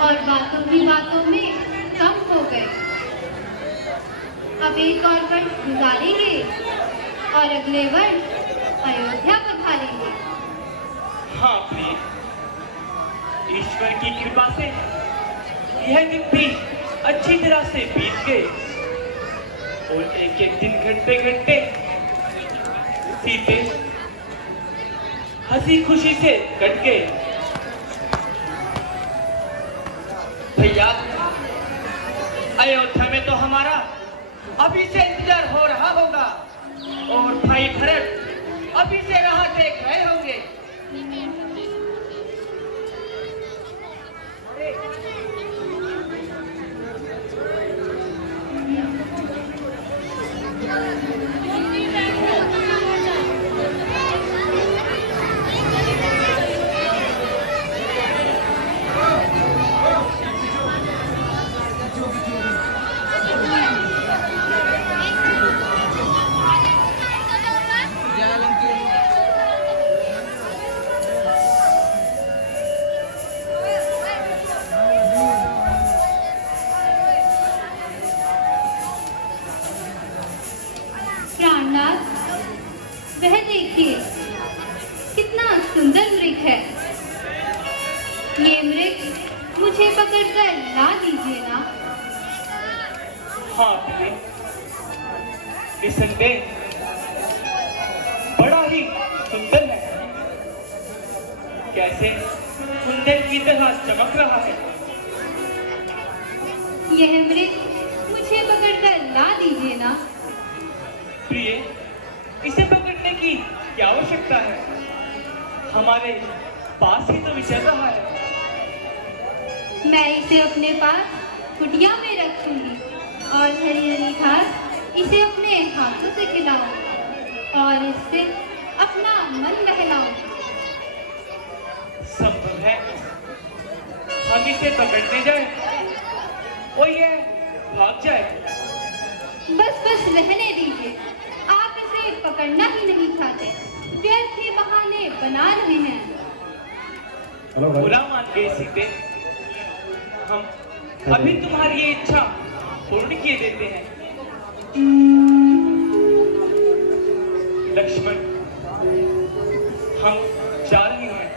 और बातों ही बातों में कम हो गए। अब एक और वर्ष गुजारेंगे और अगले वर्ष अयोध्या पधारेंगे। हाँ प्रिय, ईश्वर की कृपा से यह दिन भी अच्छी तरह से बीत गए और एक एक दिन घंटे घंटे सीते हंसी खुशी से कट गए। भैया, अयोध्या में तो हमारा अभी से इंतजार हो रहा होगा और भाई भरत अभी से राह देख रहे होंगे। वह देखिए, कितना सुंदर मृग है। ये मृग मुझे पकड़कर ला दीजिए ना। हाँ प्रिय, निसंदेह बड़ा ही सुंदर है। कैसे कुंदन की तरह चमक रहा है। यह मृग मुझे पकड़कर ला दीजिए ना। प्रिय, इसे पकड़ने की क्या आवश्यकता है? हमारे पास ही तो विचर रहा है। मैं इसे अपने पास कुटिया में रखूंगी और हरी हरी घास इसे अपने हाथों से खिलाऊंगी और इससे अपना मन बहलाऊंगी। संभव है हम इसे पकड़ने जाए और यह भाग जाए। बस बस रहने दीजिए। आप इसे पकड़ना ही नहीं चाहते, व्यर्थ ही बहाने बना रहे हैं। बुरा मान गए सीते, हम अभी तुम्हारी ये इच्छा पूर्ण किए देते हैं। लक्ष्मण, हम जा रहे हैं।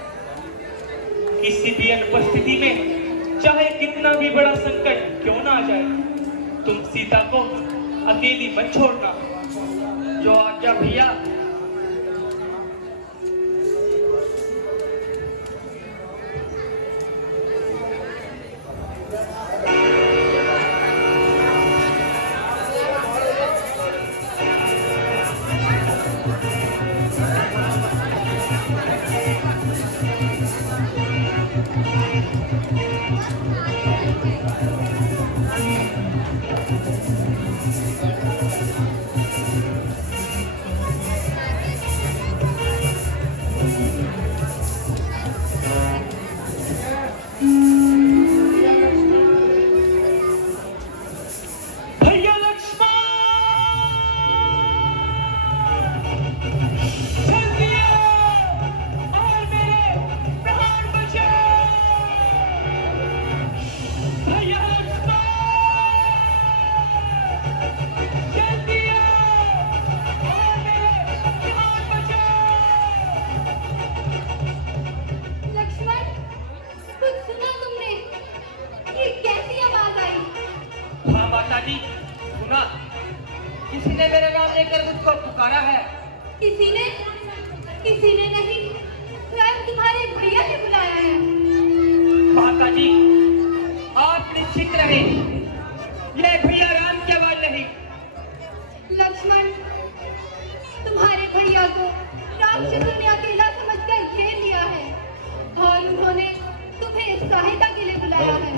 किसी भी अनुपस्थिति में चाहे कितना भी बड़ा संकट क्यों ना आ जाए, तुम सीता को अकेली मत छोड़ना। जो आज्ञा भैया। किसी ने मेरा नाम लेकर मुझको पुकारा है। किसी ने नहीं, स्वयं तुम्हारे भैया ने बुलाया है। माता जी, आप निश्चित रहे, ये भैया राम की आवाज नहीं। लक्ष्मण, तुम्हारे भैया को राक्षसों ने अकेला समझकर घेर लिया है और उन्होंने तुम्हें सहायता के लिए बुलाया है।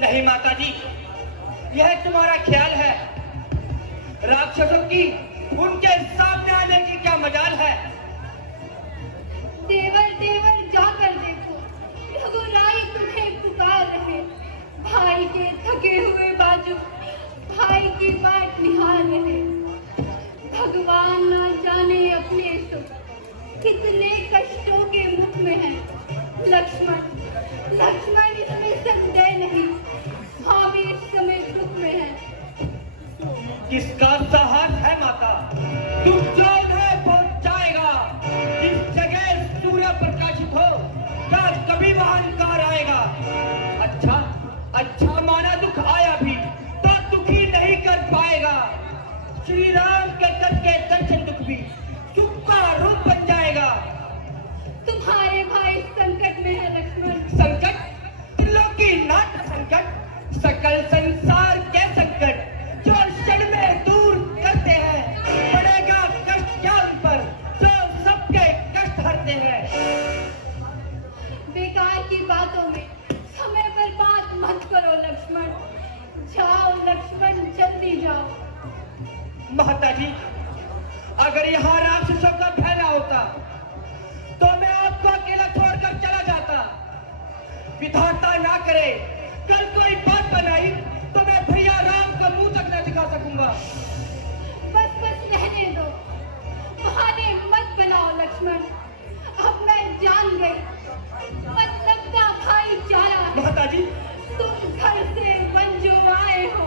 नहीं माता जी, यह तुम्हारा ख्याल है। राक्षसों की उनके सामने आने की क्या मजाल है। देवर देवर जाकर देखो, रघुराई तुम्हें पुकार रहे। भाई के थके हुए बाजू भाई की बाट निहार रहे। भगवान ना जाने अपने सुख कितने कष्टों के मुख में है। लक्ष्मण, लक्ष्मण किसका साहस है माता? दुख जो है पहुंच जाएगा। जिस जगह सूर्य प्रकाशित हो क्या कभी वहां अंधकार आएगा? अच्छा अच्छा माना दुख आया भी तो दुखी नहीं कर पाएगा। श्री राम के करके दर्शन दुख भी सुख का रूप बन जाएगा। तुम्हारे भाई संकट में है लक्ष्मण। संकट? त्रिलोकी नाथ संकट, सकल संसार के संकट जो क्षण में दूर करते हैं। पड़ेगा कष्ट क्या उन पर जो सबके कष्ट हरते हैं। बेकार की बातों में समय बर्बाद मत करो लक्ष्मण। जाओ लक्ष्मण, जल्दी जाओ। माता जी, अगर यहाँ राक्षसों का फैला होता तो मैं आपको अकेला छोड़कर चला जाता। विधाता ना करे कल कोई बात बनाई तो मैं भैया राम का मुंह तक न दिखा सकूंगा। बस बस रहने दो, बहाने मत बनाओ लक्ष्मण। अब मैं जान गई मतलब का भाई जा रहा है। माता जी, तुम घर से वन जो आए हो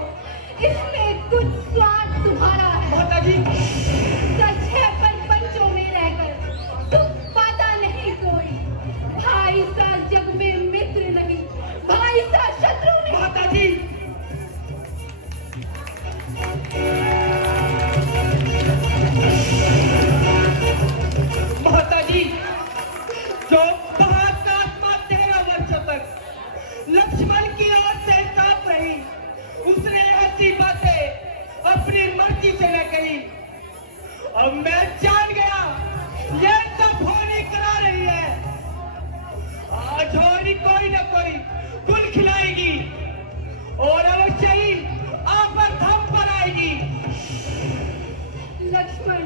इसमें कुछ स्वाद तुम्हारा है। माता जी, सच है पर पंचों में रहकर तुम पाता नहीं कोई। भाई सा जग में मित्र नहीं, भाई सा शत्रु नहीं। माता जी, माता जी, जो महात्मा 13 वर्षों तक लक्ष्मण की ओर से साथ रही, उसने ऐसी बातें अपनी मर्जी से न कही। अब मैं जान गया ये सब होनी करा रही है। आज होनी कोई न कोई गुल खिलाएगी और अवश्य ही आफत हम पर आएगी। लक्ष्मण,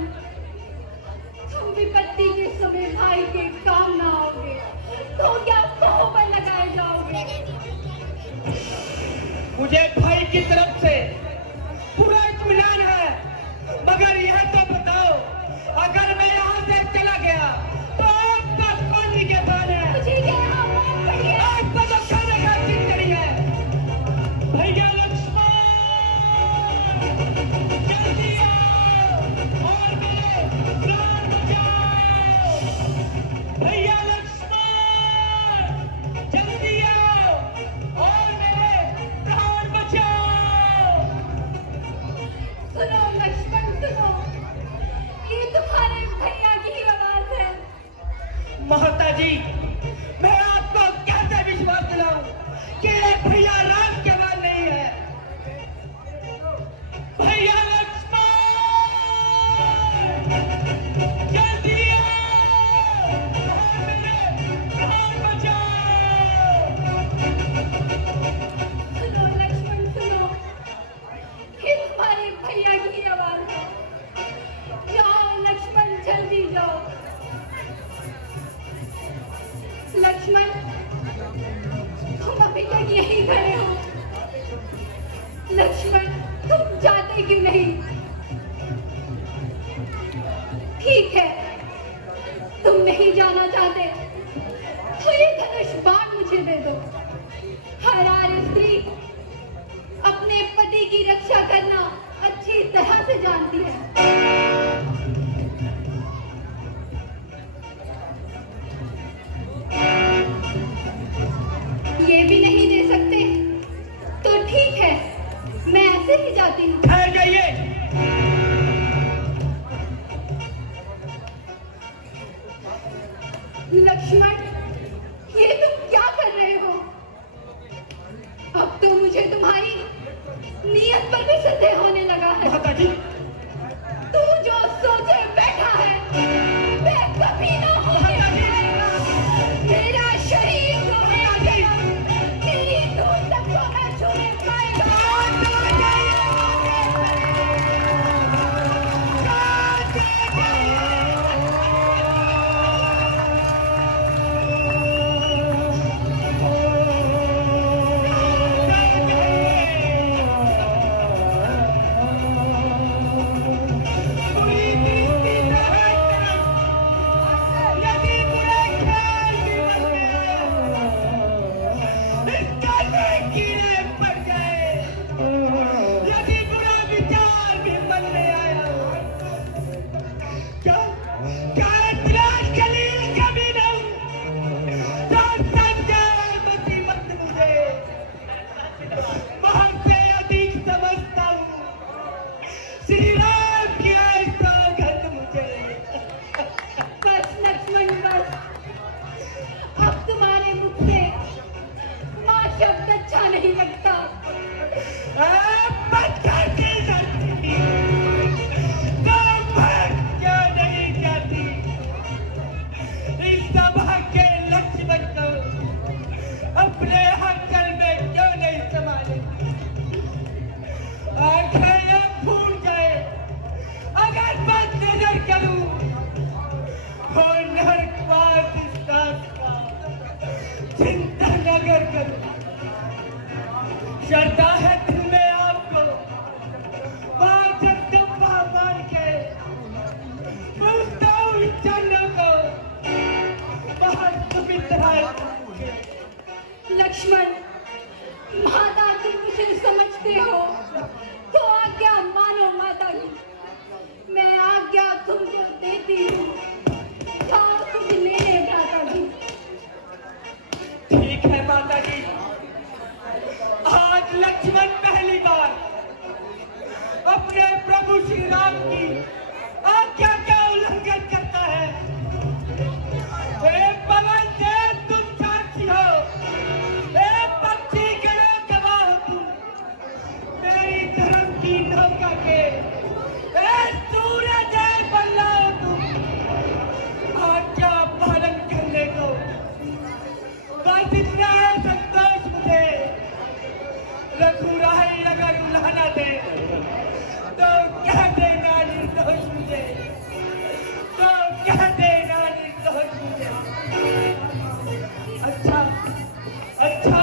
तुम विपत्ति के समय भाई के काम ना आओगे तो क्या कोह पर लगाए जाओगे। मुझे भाई की तरफ से पूरा इत्मीनान है, मगर यह तो बताओ अगर मैं यहाँ से चला गया तो आपका कौन निगहबान है? मुझे क्या यहाँ मौत पड़ी है? आपको तो खाने का जिंदगी है। भैया लक्ष्मण, जल्दी आओ और मेरे प्राण बचाओ। भैया लक्ष्मण, जल्दी आओ और मेरे प्राण बचाओ। सुनो लक्ष्मण, सुनो, ये तुम्हारे भैया की ही आवाज है। माता जी, मैं आपको कैसे विश्वास दिलाऊं कि ये भैया राम के बाद नहीं है? भैया लक्ष्मण, जल्दी आओ और मेरे प्राण बचाओ। सुनो लक्ष्मण, सुनो, ये तुम्हारे भैया की ही आवाज है। जाओ लक्ष्मण, जल्दी जाओ। लक्ष्मण, तुम अभी तक यहीं खड़े हो। लक्ष्मण, तुम जाते क्यों नहीं? ठीक है, तुम नहीं जाना चाहते तो ये धनुष बाण मुझे दे दो। हर स्त्री अपने पति की रक्षा करना अच्छी तरह से जानती है। ये भी नहीं दे सकते तो ठीक है, मैं ऐसे ही जाती हूँ। ठहर जाइए। लक्ष्मण, ये तुम क्या कर रहे हो? अब तो मुझे तुम्हारी नियत पर भी संदेह होने लगा है। माता जी, तू जो सोचे बैठा है वह कभी ना होने पाएगा। तेरा शरीर जो है तेरी दूर तक तो मैं छू नहीं पाएगा। शब्द अच्छा नहीं लगता। बच करके जाती तो बच क्यों नहीं जाती? इस सभा के लक्ष्मण को अपने हंकल में क्यों नहीं संभाले? आंखें ये फूट जाए अगर मैं नजर करूं और नरकवास इस दास का चिंता नगर करूं। श्रद्धा है दिल में आपको मां जगदम्बा मान के पूछता हूं इन चरणों को बाहर सुमित्रा। लक्ष्मण, माता तुम मुझे समझते हो तो आज्ञा मानो माता की। मैं आज्ञा तुमको देती हूँ, जाओ तुम मेरे भ्राता जी। ठीक है माता जी, आज लक्ष्मण पहली बार अपने प्रभु श्री राम की आज्ञा का उल्लंघन करता है। हे पवन देव तुम साक्षी हो, हे पक्षी गणों गवाह हो तुम मेरी धर्म की नौका के, हे सूर्य देव बल्ला हो तुम आज्ञा पालन करने को। बस इतना है संतोष मुझे। रघुराई अगर उल्हाना दे तो कह देना निर्दोष मुझे, तो कह देना निर्दोष मुझे। अच्छा अच्छा